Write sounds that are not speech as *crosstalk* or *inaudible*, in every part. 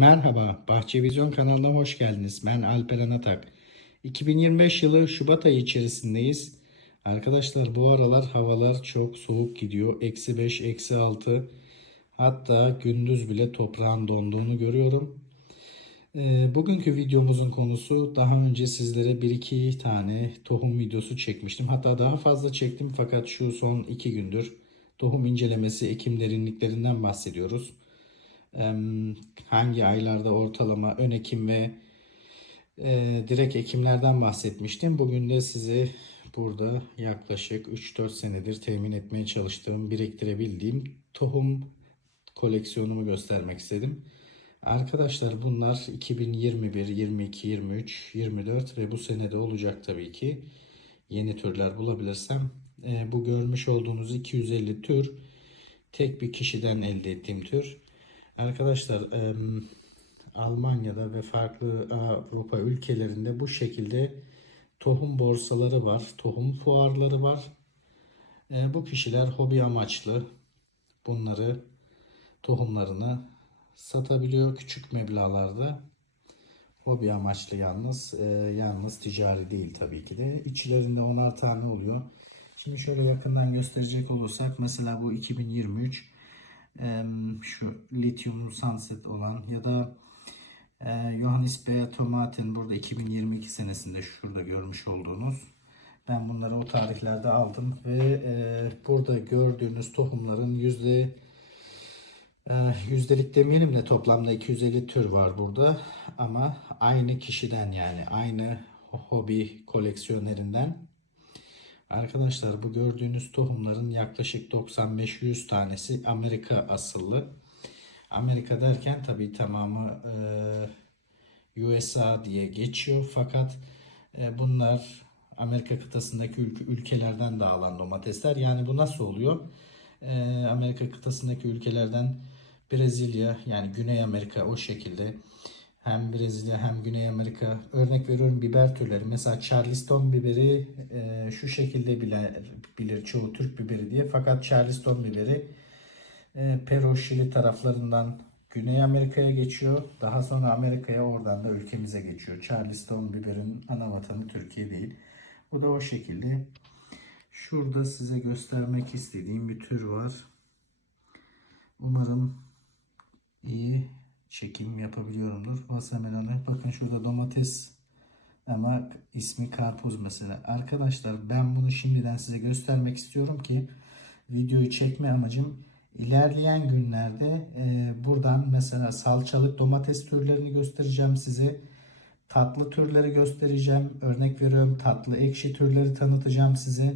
Merhaba, Bahçe Vizyon kanalına hoş geldiniz. Ben Alperen Atak. 2025 yılı Şubat ayı içerisindeyiz. Arkadaşlar bu aralar havalar çok soğuk gidiyor. Eksi 5, eksi 6. Hatta gündüz bile toprağın donduğunu görüyorum. Ee, bugünkü videomuzun konusu daha önce sizlere 1-2 tane tohum videosu çekmiştim. Hatta daha fazla çektim fakat şu son 2 gündür tohum incelemesi, ekim derinliklerinden bahsediyoruz hangi aylarda ortalama ön ekim ve e, direkt ekimlerden bahsetmiştim. Bugün de size burada yaklaşık 3-4 senedir temin etmeye çalıştığım, biriktirebildiğim tohum koleksiyonumu göstermek istedim. Arkadaşlar bunlar 2021, 22, 23, 24 ve bu senede olacak tabii ki. Yeni türler bulabilirsem. E, bu görmüş olduğunuz 250 tür tek bir kişiden elde ettiğim tür. Arkadaşlar em, Almanya'da ve farklı Avrupa ülkelerinde bu şekilde tohum borsaları var, tohum fuarları var. E, bu kişiler hobi amaçlı bunları tohumlarını satabiliyor küçük meblağlarda. Hobi amaçlı yalnız, e, yalnız ticari değil tabii ki de. İçlerinde onar tane oluyor. Şimdi şöyle yakından gösterecek olursak mesela bu 2023 şu lityum sunset olan ya da e, Johannes B. Tomaten burada 2022 senesinde şurada görmüş olduğunuz. Ben bunları o tarihlerde aldım ve e, burada gördüğünüz tohumların yüzde e, yüzdelik demeyelim de toplamda 250 tür var burada ama aynı kişiden yani aynı hobi koleksiyonerinden Arkadaşlar bu gördüğünüz tohumların yaklaşık 95-100 tanesi Amerika asıllı. Amerika derken tabi tamamı e, USA diye geçiyor. Fakat e, bunlar Amerika kıtasındaki ülke, ülkelerden dağılan domatesler. Yani bu nasıl oluyor? E, Amerika kıtasındaki ülkelerden Brezilya yani Güney Amerika o şekilde hem Brezilya hem Güney Amerika örnek veriyorum biber türleri. Mesela Charleston biberi e, şu şekilde bilir, bilir çoğu Türk biberi diye. Fakat Charleston biberi e, Peru, Şili taraflarından Güney Amerika'ya geçiyor. Daha sonra Amerika'ya oradan da ülkemize geçiyor. Charleston biberin ana vatanı Türkiye değil. Bu da o şekilde. Şurada size göstermek istediğim bir tür var. Umarım iyi çekim yapabiliyorumdur. Watermelon'u bakın şurada domates ama ismi karpuz mesela. Arkadaşlar ben bunu şimdiden size göstermek istiyorum ki videoyu çekme amacım ilerleyen günlerde e, buradan mesela salçalık domates türlerini göstereceğim size. Tatlı türleri göstereceğim. Örnek veriyorum tatlı ekşi türleri tanıtacağım size.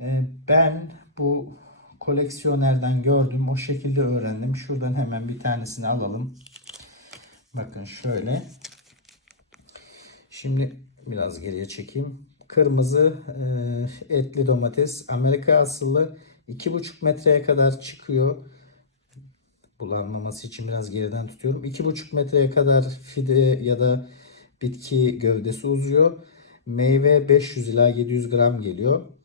E, ben bu koleksiyonerden gördüm. O şekilde öğrendim. Şuradan hemen bir tanesini alalım. Bakın şöyle. Şimdi biraz geriye çekeyim. Kırmızı e, etli domates. Amerika asıllı 2,5 metreye kadar çıkıyor. Bulanmaması için biraz geriden tutuyorum. 2,5 metreye kadar fide ya da bitki gövdesi uzuyor. Meyve 500 ila 700 gram geliyor.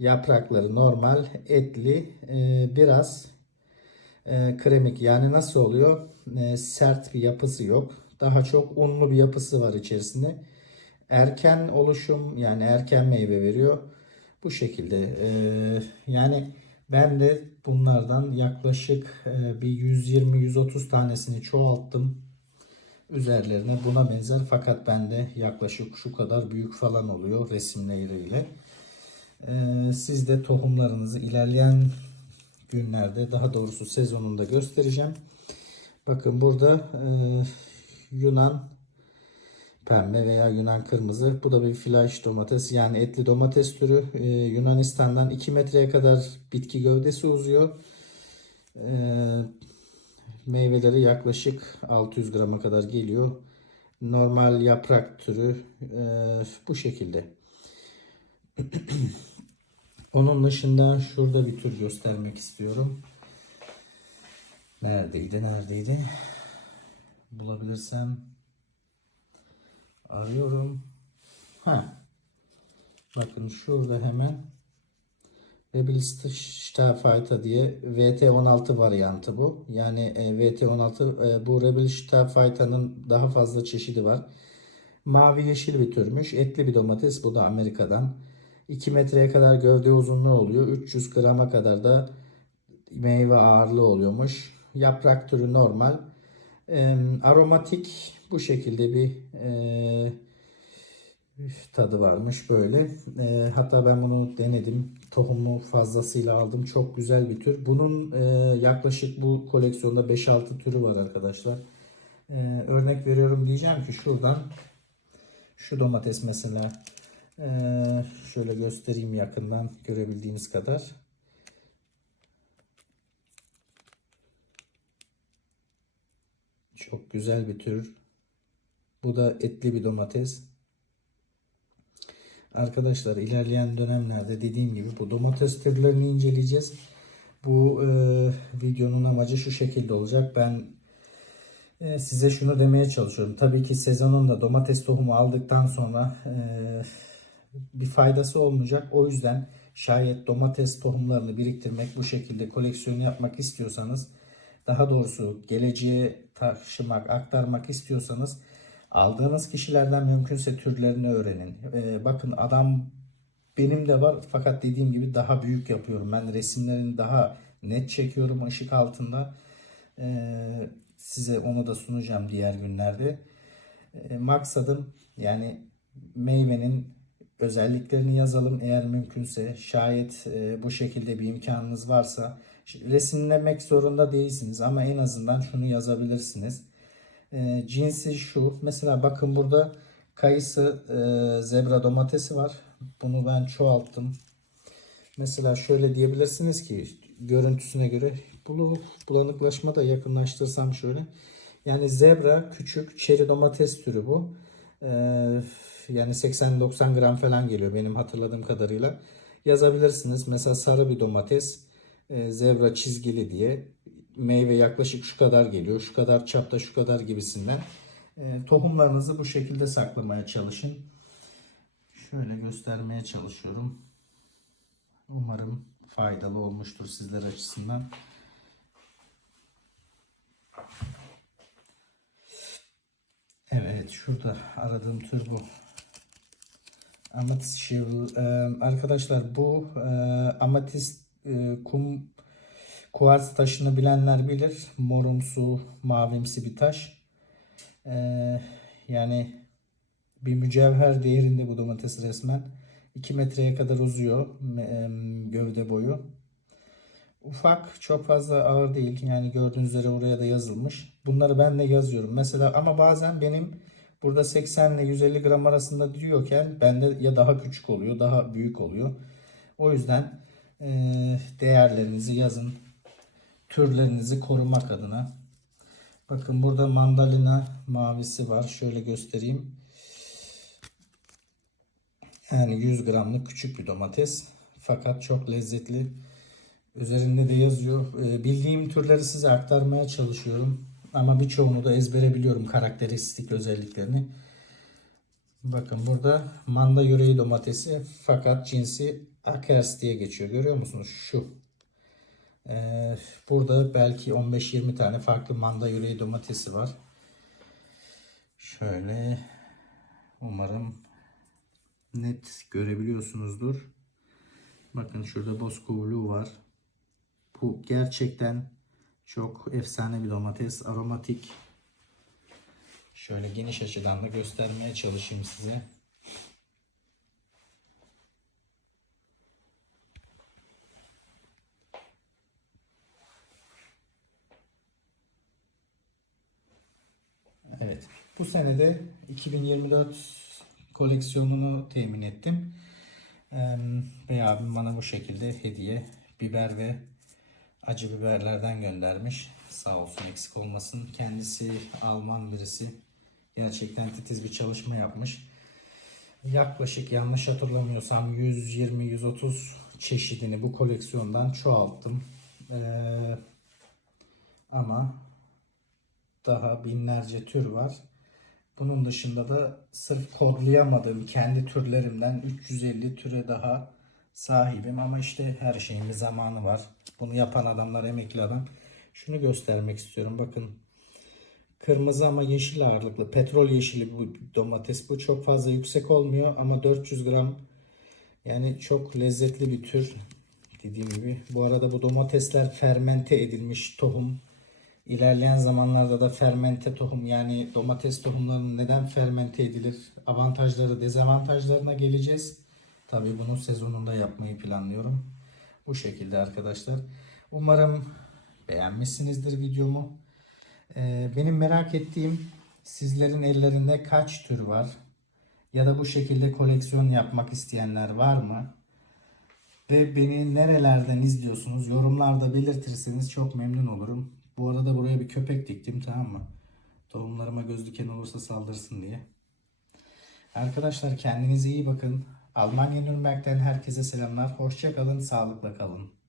Yaprakları normal, etli, e, biraz e, kremik. Yani nasıl oluyor? E, sert bir yapısı yok. Daha çok unlu bir yapısı var içerisinde. Erken oluşum yani erken meyve veriyor. Bu şekilde. Yani ben de bunlardan yaklaşık bir 120-130 tanesini çoğalttım. Üzerlerine buna benzer fakat bende yaklaşık şu kadar büyük falan oluyor resimleriyle. Ee, siz de tohumlarınızı ilerleyen günlerde daha doğrusu sezonunda göstereceğim. Bakın burada e, Yunan pembe veya Yunan kırmızı. Bu da bir flash domates yani etli domates türü. Ee, Yunanistan'dan 2 metreye kadar bitki gövdesi uzuyor. Ee, meyveleri yaklaşık 600 grama kadar geliyor. Normal yaprak türü e, bu şekilde. *clears throat* Onun dışında şurada bir tür göstermek istiyorum. Neredeydi? Neredeydi? Bulabilirsem arıyorum. Ha. Bakın şurada hemen Rebel Starfighter diye VT-16 varyantı bu. Yani e, VT-16 e, bu Rebel Starfighter'ın daha fazla çeşidi var. Mavi yeşil bir türmüş. Etli bir domates. Bu da Amerika'dan. 2 metreye kadar gövde uzunluğu oluyor. 300 grama kadar da meyve ağırlığı oluyormuş. Yaprak türü normal. E, aromatik bu şekilde bir e, tadı varmış böyle. E, hatta ben bunu denedim. Tohumu fazlasıyla aldım. Çok güzel bir tür. Bunun e, yaklaşık bu koleksiyonda 5-6 türü var arkadaşlar. E, örnek veriyorum diyeceğim ki şuradan şu domates mesela e, şöyle göstereyim yakından görebildiğiniz kadar. Çok güzel bir tür. Bu da etli bir domates. Arkadaşlar ilerleyen dönemlerde dediğim gibi bu domates türlerini inceleyeceğiz. Bu e, videonun amacı şu şekilde olacak. Ben e, size şunu demeye çalışıyorum. Tabii ki sezonunda domates tohumu aldıktan sonra e, bir faydası olmayacak. O yüzden şayet domates tohumlarını biriktirmek bu şekilde koleksiyonu yapmak istiyorsanız daha doğrusu geleceğe taşımak, aktarmak istiyorsanız aldığınız kişilerden mümkünse türlerini öğrenin. Ee, bakın adam benim de var fakat dediğim gibi daha büyük yapıyorum. Ben resimlerini daha net çekiyorum ışık altında. Ee, size onu da sunacağım diğer günlerde. Ee, maksadım yani meyvenin özelliklerini yazalım eğer mümkünse. Şayet e, bu şekilde bir imkanınız varsa resimlemek zorunda değilsiniz ama en azından şunu yazabilirsiniz. E, cinsi şu. Mesela bakın burada kayısı e, zebra domatesi var. Bunu ben çoğalttım. Mesela şöyle diyebilirsiniz ki görüntüsüne göre bunu bulanıklaşma da yakınlaştırsam şöyle. Yani zebra küçük çeri domates türü bu. Ee, yani 80-90 gram falan geliyor benim hatırladığım kadarıyla. Yazabilirsiniz. Mesela sarı bir domates e, zebra çizgili diye meyve yaklaşık şu kadar geliyor. Şu kadar çapta şu kadar gibisinden. E, tohumlarınızı bu şekilde saklamaya çalışın. Şöyle göstermeye çalışıyorum. Umarım faydalı olmuştur sizler açısından. Evet şurada aradığım tür bu. Amatist Shield. Ee, arkadaşlar bu e, amatist e, kum kuartz taşını bilenler bilir. Morumsu, mavimsi bir taş. Ee, yani bir mücevher değerinde bu domates resmen. 2 metreye kadar uzuyor e, gövde boyu. Ufak, çok fazla ağır değil. Yani gördüğünüz üzere oraya da yazılmış. Bunları ben de yazıyorum. Mesela ama bazen benim burada 80 ile 150 gram arasında diyorken bende ya daha küçük oluyor, daha büyük oluyor. O yüzden e, değerlerinizi yazın. Türlerinizi korumak adına. Bakın burada mandalina mavisi var. Şöyle göstereyim. Yani 100 gramlık küçük bir domates. Fakat çok lezzetli. Üzerinde de yazıyor. Ee, bildiğim türleri size aktarmaya çalışıyorum. Ama birçoğunu da ezbere biliyorum karakteristik özelliklerini. Bakın burada manda yüreği domatesi fakat cinsi Akers diye geçiyor. Görüyor musunuz? Şu. Ee, burada belki 15-20 tane farklı manda yüreği domatesi var. Şöyle umarım net görebiliyorsunuzdur. Bakın şurada bozkuvulu var. Bu gerçekten çok efsane bir domates. Aromatik. Şöyle geniş açıdan da göstermeye çalışayım size. Evet. Bu senede 2024 koleksiyonunu temin ettim. Ee, Bey abim bana bu şekilde hediye biber ve acı biberlerden göndermiş. Sağ olsun eksik olmasın. Kendisi Alman birisi. Gerçekten titiz bir çalışma yapmış. Yaklaşık yanlış hatırlamıyorsam 120-130 çeşidini bu koleksiyondan çoğalttım. Ee, ama daha binlerce tür var. Bunun dışında da sırf kodlayamadığım kendi türlerimden 350 türe daha sahibim ama işte her şeyin bir zamanı var. Bunu yapan adamlar emekli adam. Şunu göstermek istiyorum. Bakın kırmızı ama yeşil ağırlıklı petrol yeşili bu domates bu çok fazla yüksek olmuyor ama 400 gram yani çok lezzetli bir tür dediğim gibi. Bu arada bu domatesler fermente edilmiş tohum. İlerleyen zamanlarda da fermente tohum yani domates tohumlarının neden fermente edilir? Avantajları, dezavantajlarına geleceğiz. Tabii bunu sezonunda yapmayı planlıyorum. Bu şekilde arkadaşlar. Umarım beğenmişsinizdir videomu. Ee, benim merak ettiğim sizlerin ellerinde kaç tür var? Ya da bu şekilde koleksiyon yapmak isteyenler var mı? Ve beni nerelerden izliyorsunuz? Yorumlarda belirtirseniz çok memnun olurum. Bu arada buraya bir köpek diktim tamam mı? Tohumlarıma göz diken olursa saldırsın diye. Arkadaşlar kendinize iyi bakın. Almanya Nürnberg'den herkese selamlar. Hoşça kalın, sağlıkla kalın.